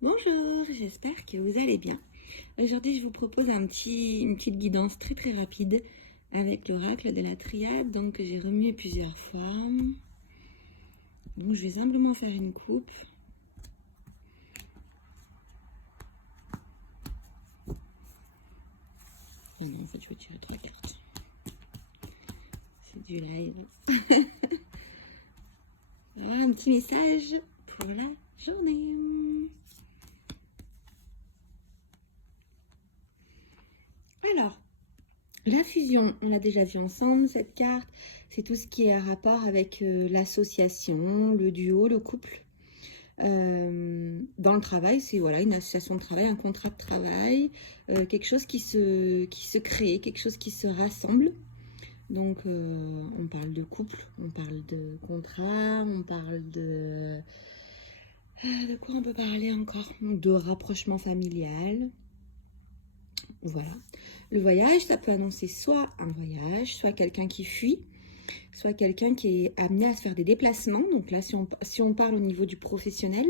Bonjour, j'espère que vous allez bien. Aujourd'hui, je vous propose une petite guidance très très rapide avec l'oracle de la triade, donc que j'ai remué plusieurs fois. Donc je vais simplement faire une coupe. Ah non, en fait, je vais tirer 3 cartes. C'est du live. On va avoir un petit message pour la journée. Alors, la fusion, on l'a déjà vu ensemble, cette carte, c'est tout ce qui est à rapport avec l'association, le duo, le couple. Dans le travail, c'est voilà, une association de travail, un contrat de travail, quelque chose qui se crée, quelque chose qui se rassemble. Donc, on parle de couple, on parle de contrat, on parle de quoi on peut parler encore? De rapprochement familial. Voilà. Le voyage, ça peut annoncer soit un voyage, soit quelqu'un qui fuit, soit quelqu'un qui est amené à se faire des déplacements. Donc là, si on parle au niveau du professionnel,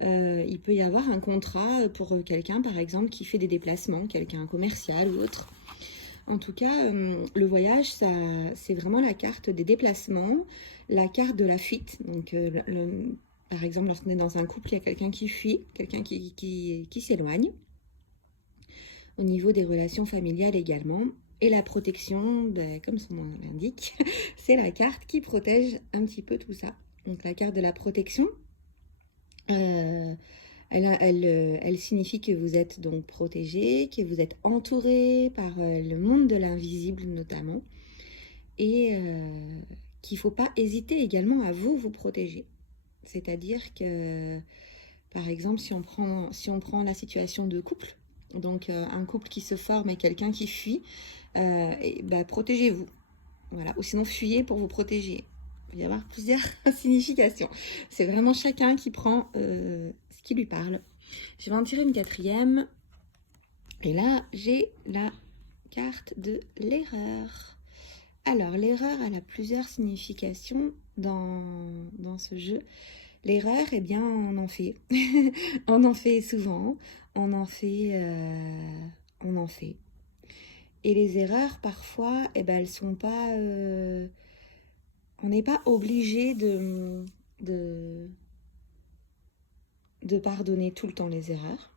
il peut y avoir un contrat pour quelqu'un, par exemple, qui fait des déplacements, quelqu'un commercial ou autre. En tout cas, le voyage, c'est vraiment la carte des déplacements, la carte de la fuite. Donc, par exemple, lorsqu'on est dans un couple, il y a quelqu'un qui fuit, quelqu'un qui s'éloigne. Au niveau des relations familiales également. Et la protection, ben, comme son nom l'indique, c'est la carte qui protège un petit peu tout ça. Donc la carte de la protection, elle signifie que vous êtes donc protégé, que vous êtes entouré par le monde de l'invisible notamment, et qu'il ne faut pas hésiter également à vous protéger. C'est-à-dire que, par exemple, si on prend la situation de couple, donc un couple qui se forme et quelqu'un qui fuit, bah, protégez-vous. Voilà. Ou sinon fuyez pour vous protéger. Il va y avoir plusieurs significations. C'est vraiment chacun qui prend ce qui lui parle. Je vais en tirer une quatrième. Et là, j'ai la carte de l'erreur. Alors, l'erreur, elle a plusieurs significations dans ce jeu. L'erreur, eh bien, on en fait. On en fait souvent. On en fait. On en fait. Et les erreurs, parfois, eh ben, elles sont pas. On n'est pas obligé de, de pardonner tout le temps les erreurs.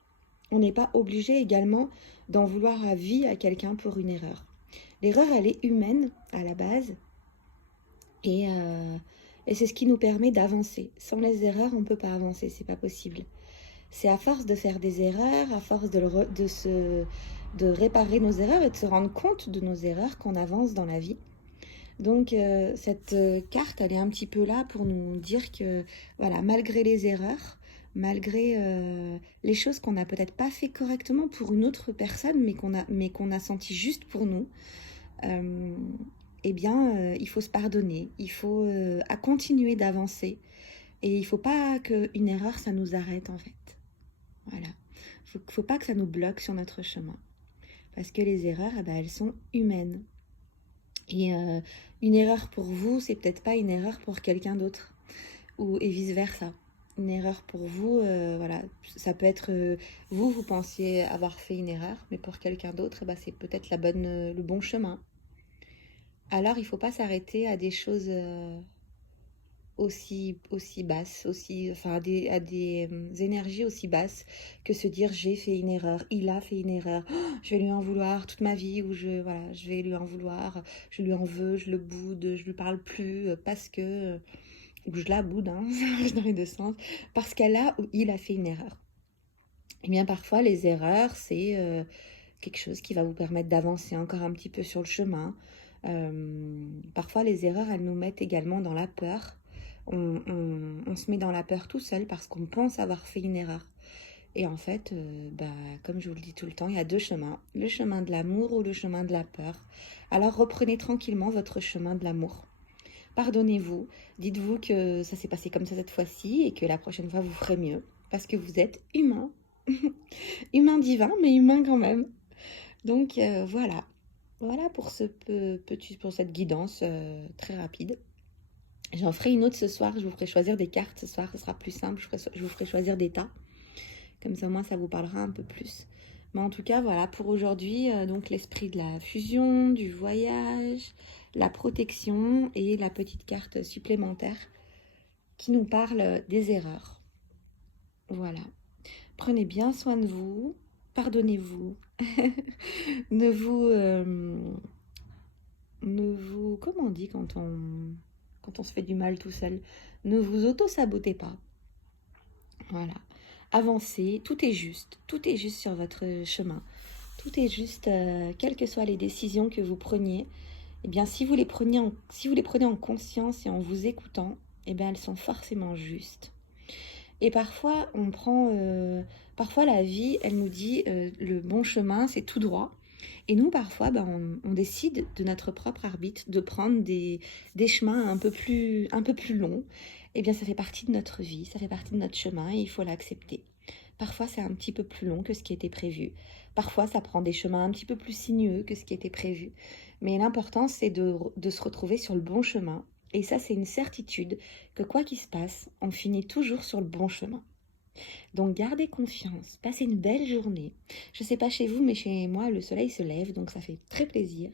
On n'est pas obligé également d'en vouloir à vie à quelqu'un pour une erreur. L'erreur, elle est humaine à la base. Et c'est ce qui nous permet d'avancer. Sans les erreurs, on ne peut pas avancer, c'est pas possible. C'est à force de faire des erreurs, à force de réparer nos erreurs et de se rendre compte de nos erreurs qu'on avance dans la vie. Donc cette carte, elle est un petit peu là pour nous dire que, voilà, malgré les erreurs, malgré les choses qu'on n'a peut-être pas fait correctement pour une autre personne, mais qu'on a senti juste pour nous, euh, eh bien, il faut se pardonner, il faut à continuer d'avancer. Et il ne faut pas qu'une erreur, ça nous arrête, en fait. Voilà. Faut pas que ça nous bloque sur notre chemin. Parce que les erreurs, eh ben, elles sont humaines. Et une erreur pour vous, c'est peut-être pas une erreur pour quelqu'un d'autre. Et vice-versa. Une erreur pour vous, voilà, ça peut être vous, vous pensiez avoir fait une erreur, mais pour quelqu'un d'autre, eh ben, c'est peut-être le bon chemin. Alors, il ne faut pas s'arrêter à des choses aussi basses, enfin, à des énergies aussi basses que se dire j'ai fait une erreur, il a fait une erreur, oh, je vais lui en vouloir toute ma vie, ou voilà, je vais lui en vouloir, je lui en veux, je le boude, je lui parle plus parce que, ou je la boude, hein, ça marche dans les deux sens, parce qu'elle a ou il a fait une erreur. Et bien parfois les erreurs, c'est quelque chose qui va vous permettre d'avancer encore un petit peu sur le chemin. Parfois les erreurs, elles nous mettent également dans la peur. On se met dans la peur tout seul parce qu'on pense avoir fait une erreur. Et en fait, bah, comme je vous le dis tout le temps, il y a deux chemins. Le chemin de l'amour ou le chemin de la peur. Alors reprenez tranquillement votre chemin de l'amour. Pardonnez-vous. Dites-vous que ça s'est passé comme ça cette fois-ci et que la prochaine fois, vous ferez mieux. Parce que vous êtes humain. Humain divin, mais humain quand même. Donc voilà. Voilà pour pour cette guidance très rapide. J'en ferai une autre ce soir. Je vous ferai choisir des cartes ce soir. Ce sera plus simple. Je vous ferai choisir des tas. Comme ça, moi, ça vous parlera un peu plus. Mais en tout cas, voilà, pour aujourd'hui, donc l'esprit de la fusion, du voyage, la protection et la petite carte supplémentaire qui nous parle des erreurs. Voilà. Prenez bien soin de vous, pardonnez-vous, comment on dit quand on se fait du mal tout seul, ne vous auto-sabotez pas. Voilà. Avancez, tout est juste sur votre chemin. Tout est juste, quelles que soient les décisions que vous preniez, eh bien, si vous les prenez en conscience et en vous écoutant, eh bien, elles sont forcément justes. Et parfois, parfois la vie, elle nous dit le bon chemin, c'est tout droit. Et nous, parfois, on décide de notre propre arbitre de prendre des chemins un peu plus longs. Eh bien, ça fait partie de notre vie, ça fait partie de notre chemin et il faut l'accepter. Parfois, c'est un petit peu plus long que ce qui était prévu. Parfois, ça prend des chemins un petit peu plus sinueux que ce qui était prévu. Mais l'important, c'est de se retrouver sur le bon chemin. Et ça, c'est une certitude que quoi qu'il se passe, on finit toujours sur le bon chemin. Donc gardez confiance, passez une belle journée. Je ne sais pas chez vous, mais chez moi, le soleil se lève, donc ça fait très plaisir.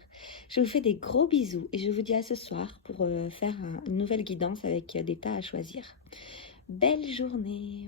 Je vous fais des gros bisous et je vous dis à ce soir pour faire une nouvelle guidance avec des tas à choisir. Belle journée!